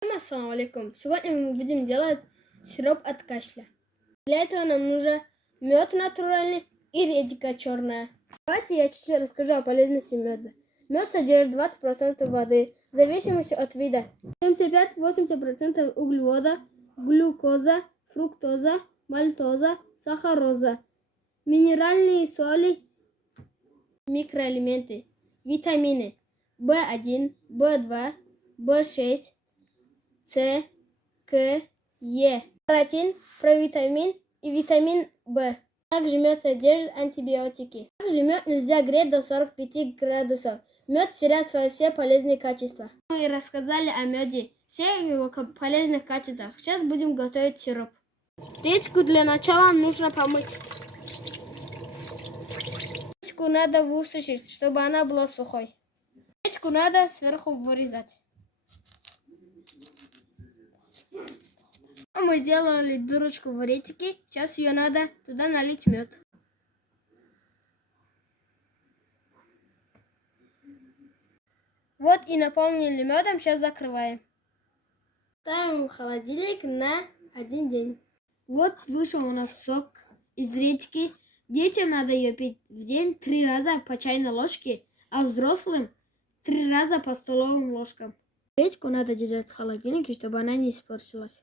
Ассаламу алейкум. Сегодня мы будем делать сироп от кашля. Для этого нам нужен мед натуральный и редька черная. Давайте я чуть-чуть расскажу о полезности меда. Мед содержит 20% воды, в зависимости от вида. 75-80% углевода, глюкоза, фруктоза, мальтоза, сахароза, минеральные соли, микроэлементы, витамины В1, В2, В6, С, К, Е, каротин, провитамин и витамин В. Также мед содержит антибиотики. Также мед нельзя греть до 45 градусов. Мед теряет свои все полезные качества. Мы рассказали о меде, всех его полезных качествах. Сейчас будем готовить сироп. Редьку для начала нужно помыть. Редьку надо высушить, чтобы она была сухой. Редьку надо сверху вырезать. Мы сделали дырочку в редьке. Сейчас ее надо туда налить мед. Вот и наполнили медом. Сейчас закрываем. Ставим в холодильник на 1 день. Вот вышел у нас сок из редьки. Детям надо ее пить в день 3 раза по чайной ложке, а взрослым 3 раза по столовым ложкам. Редьку надо держать в холодильнике, чтобы она не испортилась.